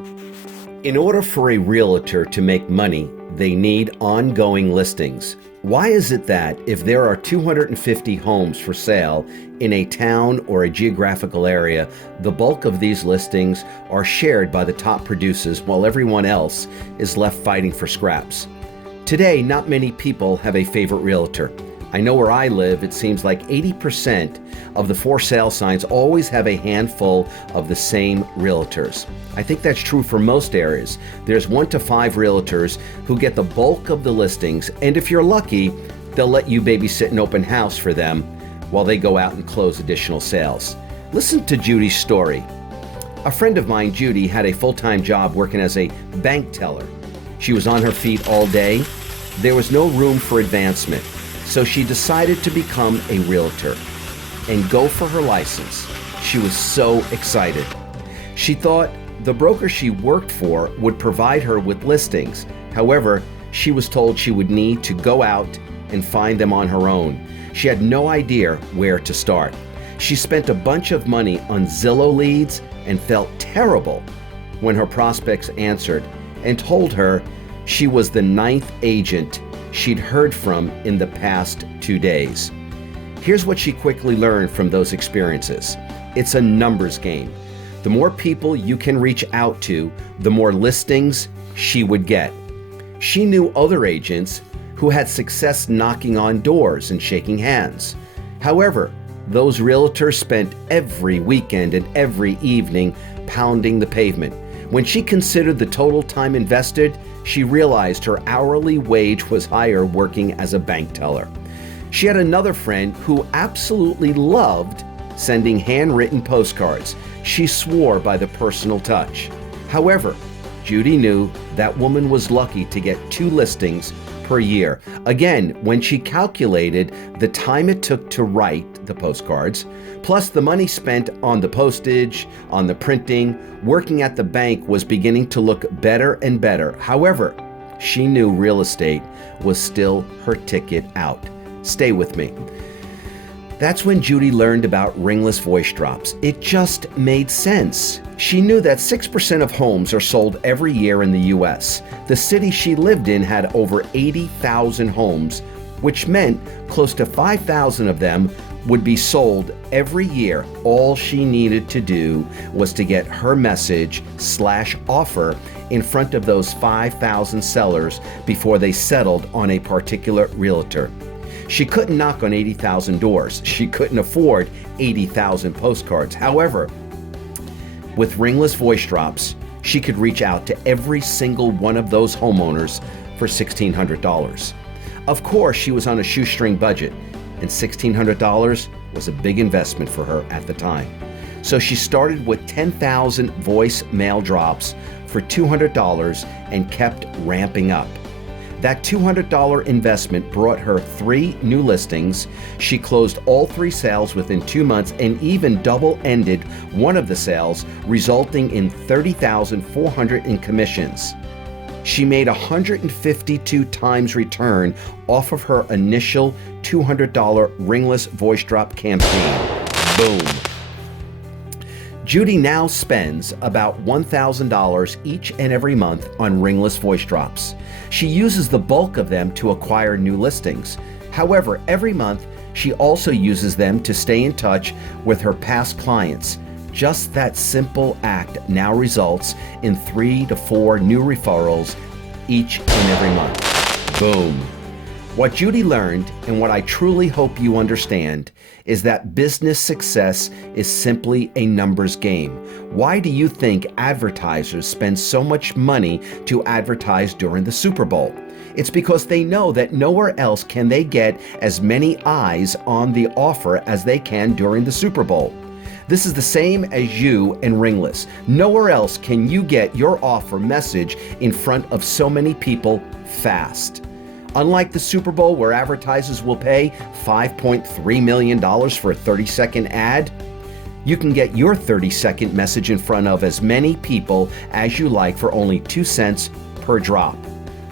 In order for a realtor to make money, they need ongoing listings. Why is it that if there are 250 homes for sale in a town or a geographical area, the bulk of these listings are shared by the top producers while everyone else is left fighting for scraps? Today, not many people have a favorite realtor. I know where I live, it seems like 80% of the for sale signs always have a handful of the same realtors. I think that's true for most areas. There's 1 to 5 realtors who get the bulk of the listings, and if you're lucky, they'll let you babysit an open house for them while they go out and close additional sales. Listen to Judy's story. A friend of mine, Judy, had a full-time job working as a bank teller. She was on her feet all day. There was no room for advancement. So she decided to become a realtor and go for her license. She was so excited. She thought the broker she worked for would provide her with listings. However, she was told she would need to go out and find them on her own. She had no idea where to start. She spent a bunch of money on Zillow leads and felt terrible when her prospects answered and told her she was the 9th agent she'd heard from in the past 2 days. Here's what she quickly learned from those experiences. It's a numbers game. The more people you can reach out to, the more listings she would get. She knew other agents who had success knocking on doors and shaking hands. However, those realtors spent every weekend and every evening pounding the pavement. When she considered the total time invested, she realized her hourly wage was higher working as a bank teller. She had another friend who absolutely loved sending handwritten postcards. She swore by the personal touch. However, Judy knew that woman was lucky to get 2 listings per year. Again, when she calculated the time it took to write the postcards, plus the money spent on the postage, on the printing, working at the bank was beginning to look better and better. However, she knew real estate was still her ticket out. Stay with me. That's when Judy learned about ringless voice drops. It just made sense. She knew that 6% of homes are sold every year in the US. The city she lived in had over 80,000 homes, which meant close to 5,000 of them would be sold every year. All she needed to do was to get her message/offer in front of those 5,000 sellers before they settled on a particular realtor. She couldn't knock on 80,000 doors. She couldn't afford 80,000 postcards. However, with ringless voice drops, she could reach out to every single one of those homeowners for $1,600. Of course, she was on a shoestring budget, and $1,600 was a big investment for her at the time. So she started with 10,000 voice mail drops for $200 and kept ramping up. That $200 investment brought her 3 new listings. She closed all 3 sales within 2 months and even double-ended one of the sales, resulting in $30,400 in commissions. She made 152 times return off of her initial $200 ringless voice drop campaign. Boom. Judy now spends about $1,000 each and every month on ringless voice drops. She uses the bulk of them to acquire new listings. However, every month, she also uses them to stay in touch with her past clients. Just that simple act now results in 3 to 4 new referrals each and every month. Boom. What Judy learned, and what I truly hope you understand, is that business success is simply a numbers game. Why do you think advertisers spend so much money to advertise during the Super Bowl? It's because they know that nowhere else can they get as many eyes on the offer as they can during the Super Bowl. This is the same as you and Ringless. Nowhere else can you get your offer message in front of so many people fast. Unlike the Super Bowl, where advertisers will pay $5.3 million for a 30-second ad, you can get your 30-second message in front of as many people as you like for only 2 cents per drop.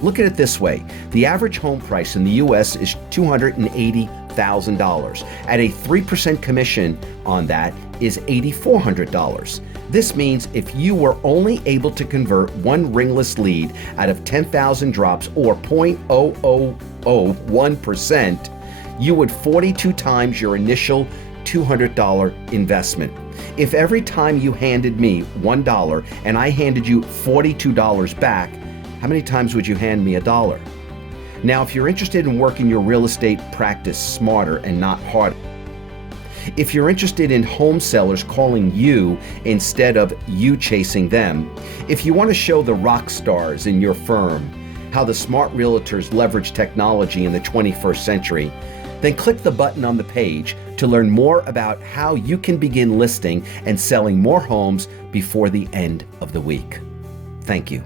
Look at it this way. The average home price in the US is $280,000. At a 3% commission on that is $8,400. This means if you were only able to convert one ringless lead out of 10,000 drops, or 0.0001%, you would 42 times your initial $200 investment. If every time you handed me $1 and I handed you $42 back, how many times would you hand me $1? Now, if you're interested in working your real estate practice smarter and not harder, if you're interested in home sellers calling you instead of you chasing them, if you want to show the rock stars in your firm how the smart realtors leverage technology in the 21st century, then click the button on the page to learn more about how you can begin listing and selling more homes before the end of the week. Thank you.